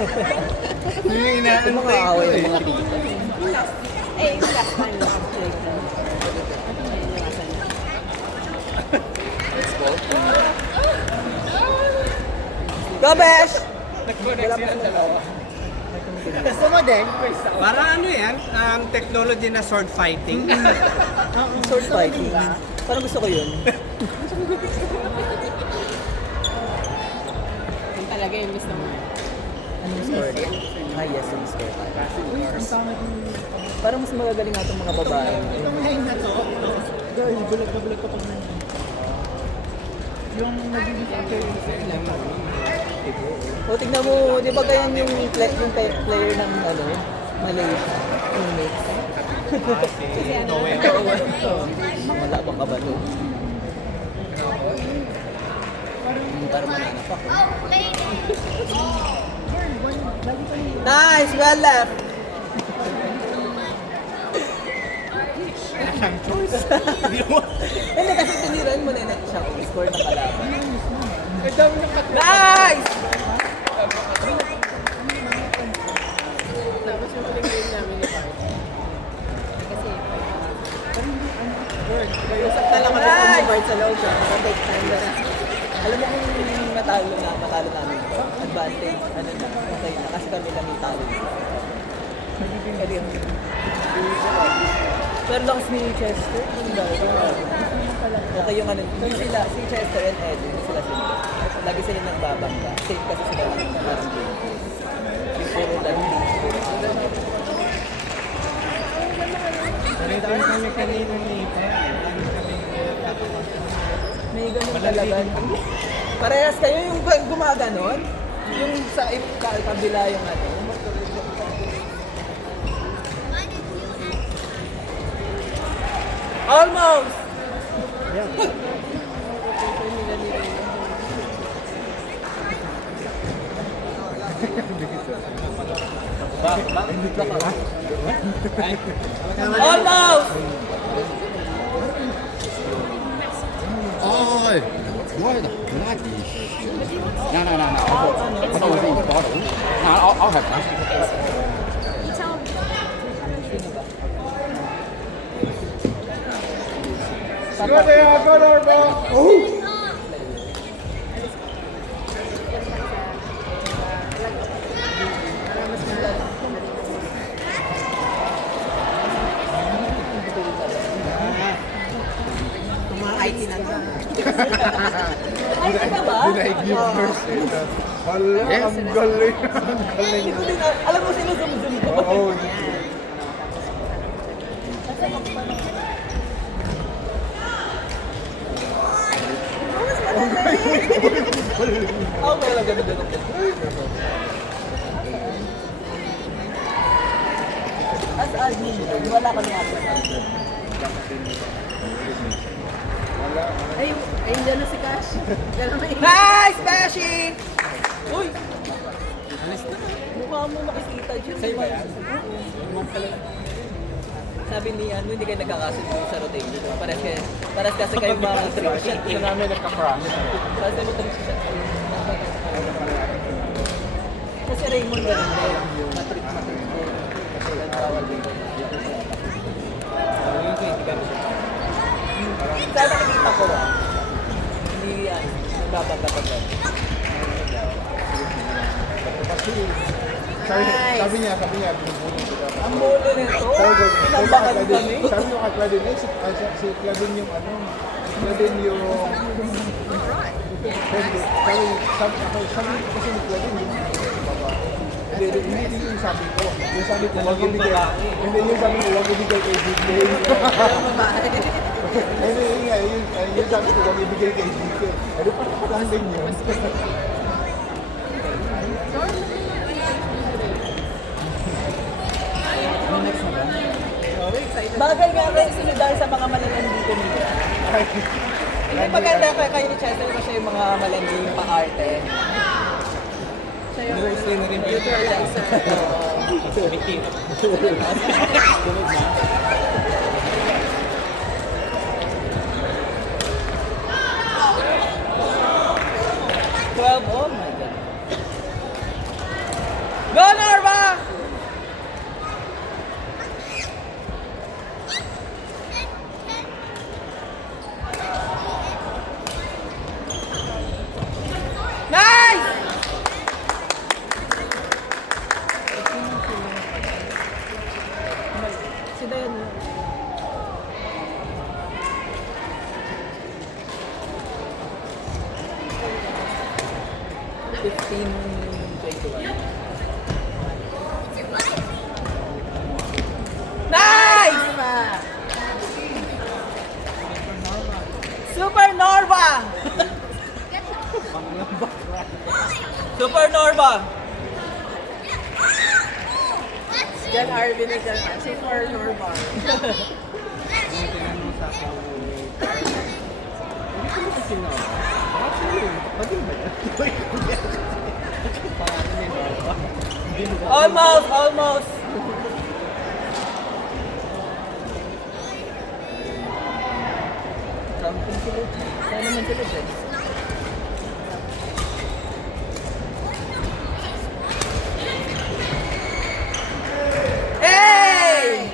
Yung Ito mga away ng mga tita. Eh, yung last one lang. Let's go. Go, Besh! Nag-connect silang dalawa. Gusto mo din? Parang ano yan, ang technology na sword fighting. Sword fighting. Parang gusto ko yun. Yung talaga yung gusto mo. Anong score? Ah, yes, yung score. Parang mas magagaling nga itong mga babae. Guys, bulag na bulag kapag nandiyan. Yung nagiging O, tignan mo, di ba ganyan yung player ng ano, Malaysia? Yung mix. Kasi ano, Wala bang kabato? Parang mananapak. Nice! Well left! Hindi kasi tiniran mo na yun siya kung score ng kalaban. Nice! tapos yung huling game namin ni Bart. Kasi, usap na lang kami sa Bart sa loob. Take time na. Alam mo kung natalo namin ito, advantage, ano na, okay na, kasi kami lang yung talo. Pero lang ni Chester, yung dahil. Okay yung ano, yung sila, si Chester and Ed, hindi sila sila. Lagi sila nagbabangga, same kasi sila ng parang game. Yung puro lang. Ulit-ulit kami kanina ni Lagi kami May ganun talaga. Parehas kayo yung gumaganon, yung sa kabila yung ano. Almost! Almost! Oh, why the bloody shit? No. I don't think it's bottle. No, I'll have that. Go there, Norbo! Oh! Mga IT na lang. Ay, ka ba? Dinaig yung first eh. Hala, ang galing. Ang galing. Hindi ko din, alam mo sinusum-sum ko. Oo. Ako kaya lang ganun. As admin, wala ka nung admin. Ayun dyan na si Cash. Dala na yun. Nice, Beshi! Uy! Mukha mo makikita dyan. Sa'yo ba yan? Sabi ni ano, hindi kayo nagkakasundo sa rotation. Pares kasi kayo mga trick shot. Ito namin nagka-promise. Kasi mo trick shot. Kasi Raymond ganun din. Matrick din. Kasi bawal din. Sana nakikita ko hindi yan. Nagbabangga pa dyan. Sabi niya, binubulong ko dapat. Ang muli nito. Nambakan kami. Sabi niyo kay Claudine, si Claudine yung ano, Claudine yung... Sabi kasi ni Claudine yung babae. Hindi yung sabi ko. Yung sabi ko, wag ibigay. Hindi yung sabi ko, wag ibigay kay DK. Hindi nga, yung sabi ko, wag ibigay kay DK. Ano pa naman din yun? Bagay nga kayo sila dahil sa mga malalandi nila. Hindi maganda kayo ni Chester kasi yung mga malandi yung pa-arte. Siya yung neutralizer. Oh my God. 15-21. Nice! Super Norva! Super Norva! Jan Arvin na dyan. Super normal. Tinanong sa ako. Almost! Something sila dyan. Saan naman sila dyan? Hey!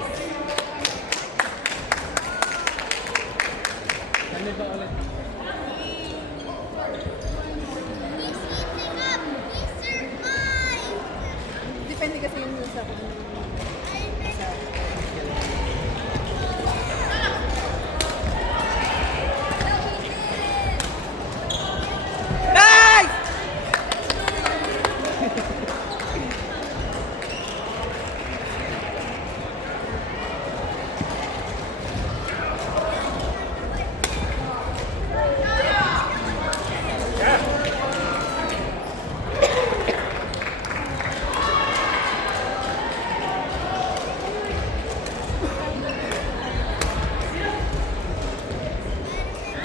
Depende kasi yung sa Nice!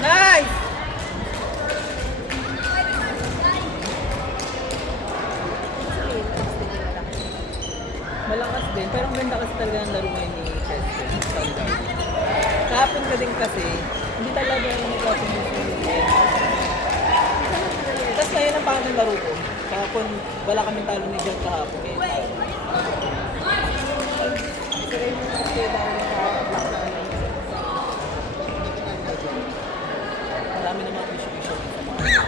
Nice! Malakas din, pero ang ganda kasi talaga ng laro ngayon ni Chester. Kahapon ka din kasi, hindi talaga nagkakasin yung Tapos ngayon ang pangit ng laro ko. Kahapon, wala kaming talo ni John kahapon. Ngayon, marami namang issue-issue sa mga.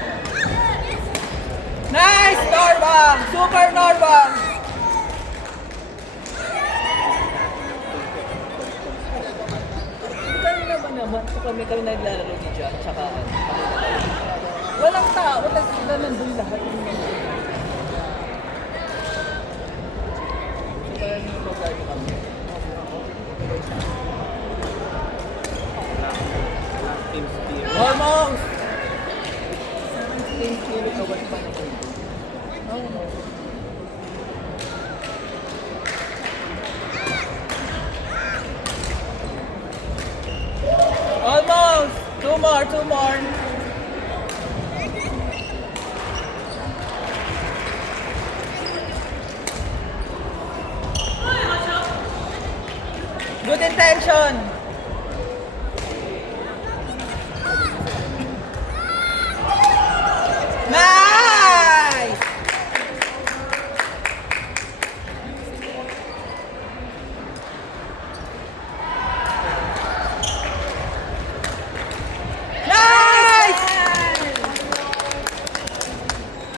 Nice, Norva! Super Norva! Kanina ba naman, so kami naglalaro ni John, tsaka walang tao, tapos sila nandun lahat. So parang mag-ano kami. Hormones! Team spirit o what's pa na ito? Almost! Two more! Good intention!